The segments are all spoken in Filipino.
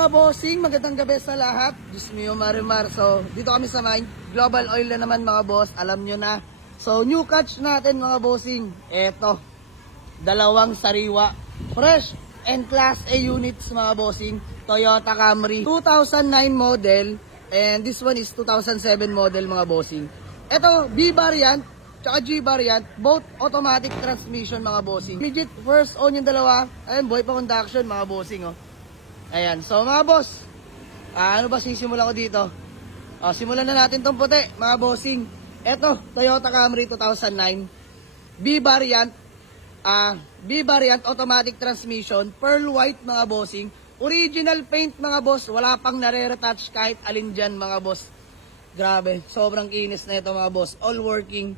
mga bossing, magandang gabi sa lahat. Diyos mio Marimar. So, dito kami sa Mind. Global Oil na naman mga boss, alam nyo na. So, new catch natin mga bossing. Eto, dalawang sariwa. Fresh and Class A units mga bossing. Toyota Camry, 2009 model. And this one is 2007 model mga bossing. Eto, B variant, tsaka G variant. Both automatic transmission mga bossing. Legit first own yung dalawa. Ayan, buhay pa conduction mga bossing oh. Ayan, so mga boss, ano ba sisimula ko dito? Simulan na natin tong puti, mga bossing. Eto, Toyota Camry 2009, B variant automatic transmission, pearl white mga bossing. Original paint mga boss, wala pang nare-retouch kahit alin dyan mga boss. Grabe, sobrang kinis na ito mga boss, all working.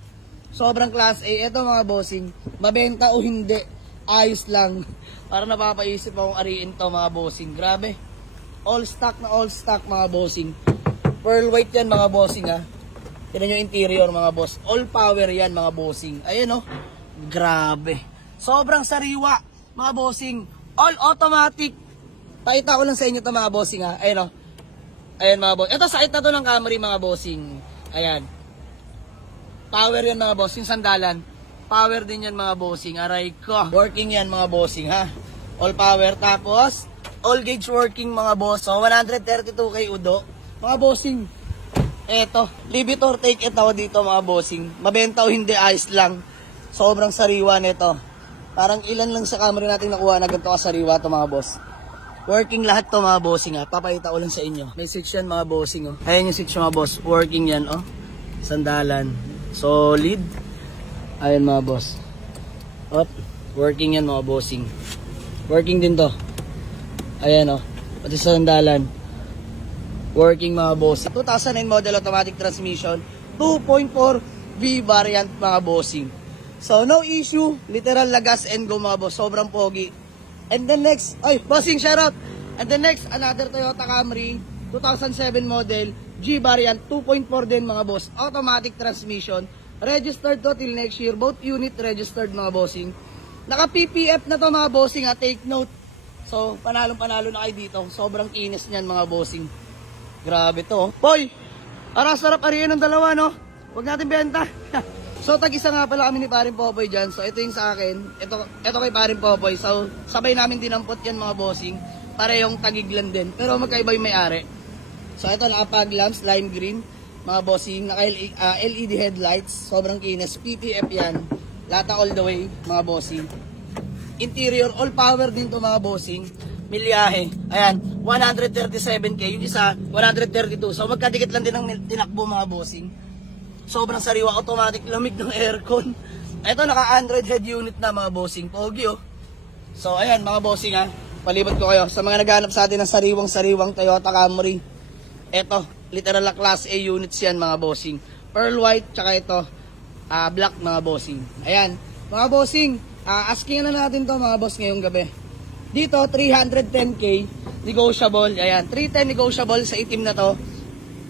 Sobrang Class A, ito mga bossing, mabenta o hindi, ayos lang. Para napapaisip akong ariin to mga bossing. Grabe. All stock na all stock mga bossing. Pearl white yan mga bossing ha. Tignan nyo interior mga boss. All power yan mga bossing. Ayan oh. Grabe. Sobrang sariwa mga bossing. All automatic. Pakita ko lang sa inyo to mga bossing ha. Ayan oh. Ayan mga boss. Ito sakit na to ng Camry mga bossing. Ayan. Power yan mga boss. Yung sandalan. Power din yan mga bossing. Aray ko. Working yan mga bossing ha. All power. Tapos, all gauge working mga boss. So, 132k udo. Mga bossing. Eto. Leave it or take it ako dito mga bossing. Mabenta o hindi, ayos lang. Sobrang sariwa nito. Parang ilan lang sa Camry natin nakuha na ganito kasariwa to mga boss. Working lahat to mga bossing ha. Papakita ko lang sa inyo. May section mga bossing oh. Ayan yung section mga boss. Working yan oh. Sandalan. Solid. Ayan mga boss. Op, working yan mga bossing. Working din to. Ayan o. Pati sa sandalan. Working mga bossing. 2009 model automatic transmission. 2.4 V variant mga bossing. So no issue. Literal lagas and go mga boss. Sobrang pogi. And then next. Ay bossing shout out. And then next another Toyota Camry. 2007 model. G variant. 2.4 din mga boss. Automatic transmission. Registered to till next year. Both unit registered mga bossing. Naka PPF na to mga bossing ha. Take note. So panalong-panalo na kayo dito. Sobrang kinis niyan mga bossing. Grabe to. Boy! Sarap ariyan ng dalawa no. Huwag natin benta. So tag-isa nga pala kami ni Paring Popoy dyan. So ito yung sa akin. Ito kay Paring Popoy. So sabay namin dinampot yan mga bossing. Parehong tagiglan din. Pero magkaiba yung may-ari. So ito naka-fog lamps. Lime green. Mga bossing, naka LED headlights, sobrang kinis, PPF yan, lata all the way, mga bossing. Interior, all power din to mga bossing, milyahe, ayan, 137k, yung isa, 132, so magkadikit lang din ng tinakbo mga bossing. Sobrang sariwa, automatic, lamig ng aircon. Ito, naka Android head unit na mga bossing, pogi oh. So ayan mga bossing ha, palibot ko kayo, sa mga naghahanap sa atin ng sariwang Toyota Camry. Ito, literal na Class A units yan mga bossing. Pearl white, tsaka ito, black mga bossing. Ayan, mga bossing, asking na natin to mga boss ngayong gabi. Dito, 310k, negotiable. Ayan, 310 negotiable sa itim na to.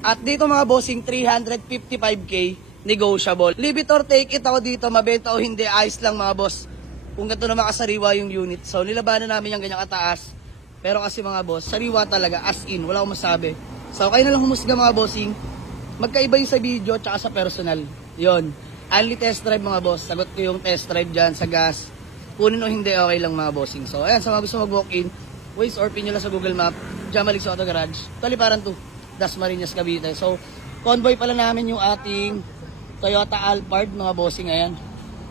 At dito mga bossing, 355k, negotiable. Leave it or take it ako dito, mabenta o hindi, ayos lang mga boss. Kung ganito na makasariwa yung unit. So, nilabanan namin yung ganyan kataas. Pero kasi mga boss, sariwa talaga, as in, wala akong masabi. So, kayo na lang humusga mga bossing. Magkaiba yung sa video tsaka sa personal. Yon. Only test drive mga boss. Sagot ko yung test drive dyan sa gas. Kunin o hindi, okay lang mga bossing. So, ayan, sa mga gusto mag-walk-in, Waze or pin nyo lang sa Google Map. Jamalik sa Auto Garage. Taliparan 2. Dasmariñas, Cavite. So, convoy pala namin yung ating Toyota Alphard mga bossing. Ayan.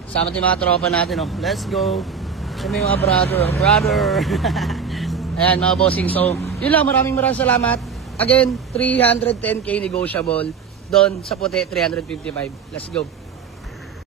Sama yung mga tropa natin. Oh. Let's go. Siya may mga brother. Ayan mga bossing. So, yun lang. Maraming salamat. Again, 310k negotiable. Doon sa puti, 355. Let's go.